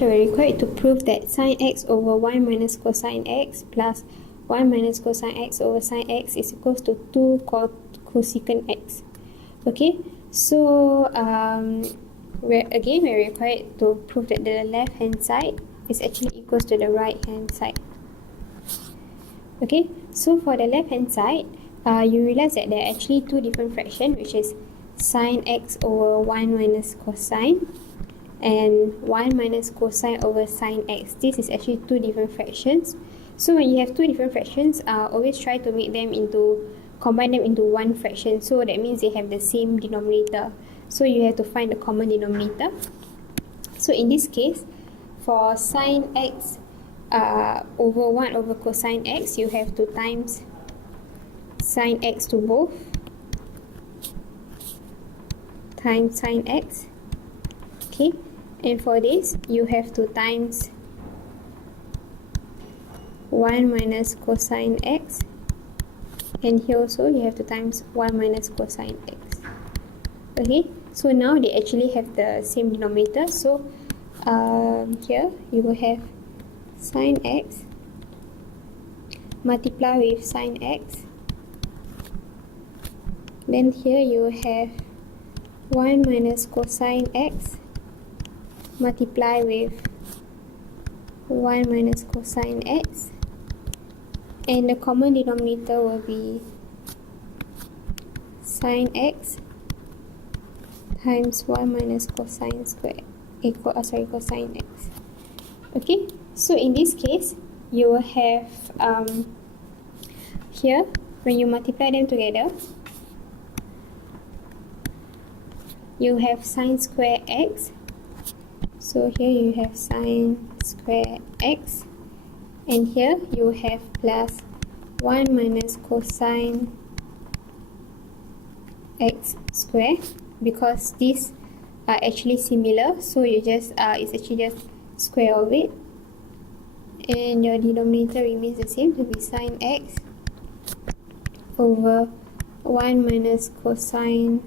We're required to prove that sine x over 1 minus cosine x plus 1 minus cosine x over sine x is equals to 2 cosecant x. Okay, so we're required to prove that the left hand side is actually equals to the right hand side. Okay, so for the left hand side, you realize that there are actually two different fractions, which is sine x over 1 minus cosine and 1 minus cosine over sine x. This is actually two different fractions. So when you have two different fractions, always try to combine them into one fraction. So that means they have the same denominator. So you have to find the common denominator. So in this case, for sine x over 1 over cosine x, you have to times sine x to both times sine x. Okay, and for this you have to times 1 minus cosine x, and here also you have to times 1 minus cosine x. Okay, so now they actually have the same denominator. So here you will have sine x multiply with sine x, then here you have 1 minus cosine x multiply with 1 minus cosine x, and the common denominator will be sine x times 1 minus cosine squared cosine x. Okay, so in this case you will have here, when you multiply them together, you have sine square x. So here you have sine square x, and here you have plus 1 minus cosine x square, because these are actually similar, so you just it's actually just square of it, and your denominator remains the same, to be sine x over 1 minus cosine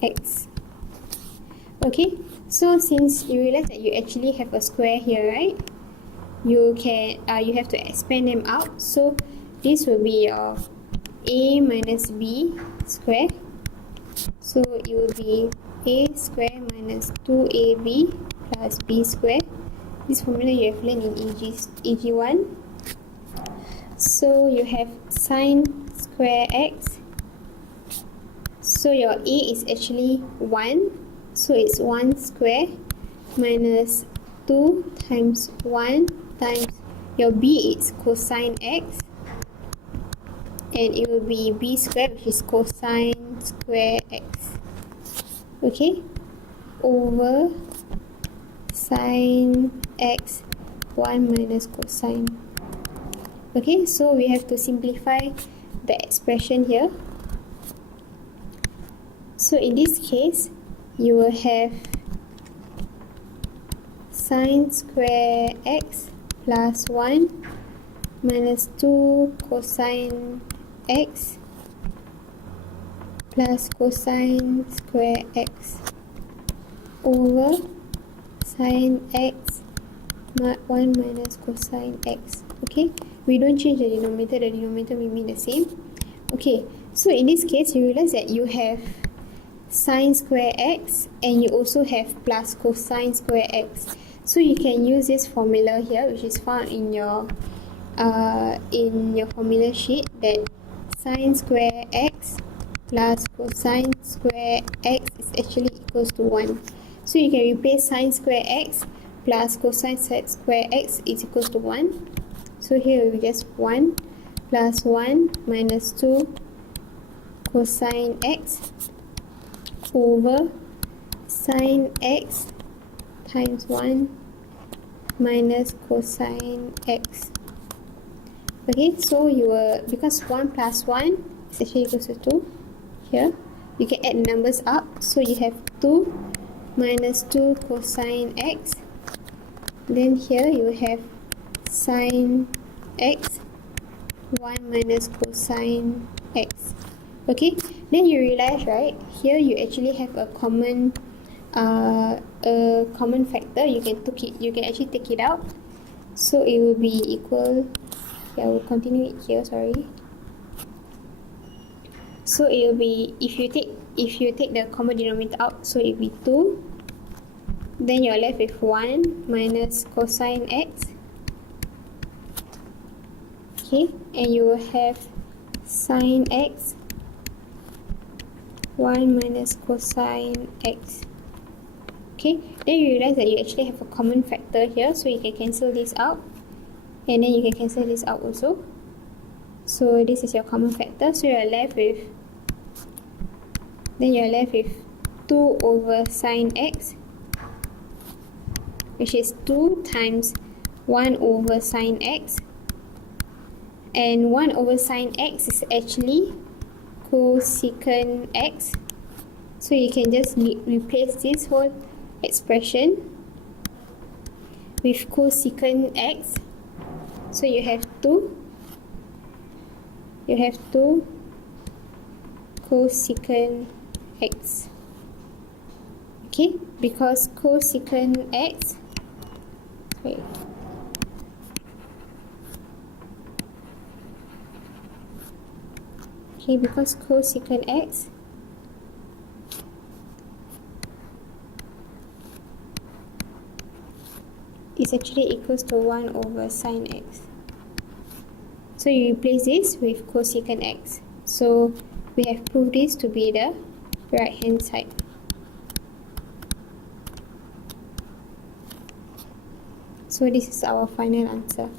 x. Okay, so since you realize that you actually have a square here, right, you have to expand them out. So this will be your a minus b square, so it will be a square minus 2ab plus b square. This formula you have learned in EG1. So you have sine square x, so your a is actually 1, so it's 1 square minus 2 times 1 times your b is cosine x, and it will be b square, which is cosine square x, okay, over sine x 1 minus cosine. Okay, so we have to simplify the expression here. So in this case, you will have sine square x plus 1 minus 2 cosine x plus cosine square x over sine x 1 minus cosine x. Okay, we don't change the denominator will remain the same. Okay, so in this case you realize that you have sine square x and you also have plus cosine square x. So you can use this formula here, which is found in your formula sheet, that sine square x plus cosine square x is actually equals to 1. So you can replace sine square x plus cosine square x is equals to 1. So here we just 1 plus 1 minus 2 cosine x over sine x times 1 minus cosine x. Okay, so you will, because 1 plus 1 is actually equals to 2, here you can add numbers up, so you have 2 minus 2 cosine x, then here you have sine x 1 minus cosine x. Okay, then you realize, right, here you actually have a common a common factor, you can actually take it out. So it will be equal, yeah, we'll continue it here, sorry. So it will be, if you take the common denominator out, so it will be 2. Then you're left with 1 minus cosine x. Okay, and you will have sine x 1 minus cosine x. Okay, then you realize that you actually have a common factor here, so you can cancel this out, and then you can cancel this out also. So this is your common factor, so you're left with, then you're left with 2 over sine x, which is 2 times 1 over sine x, and 1 over sine x is actually cosecant x, so you can just replace this whole expression with cosecant x. So you have 2 cosecant x. Okay, because cosecant x, wait, okay, because cosecant x is actually equals to 1 over sine x. So you replace this with cosecant x. So we have proved this to be the right hand side. So this is our final answer.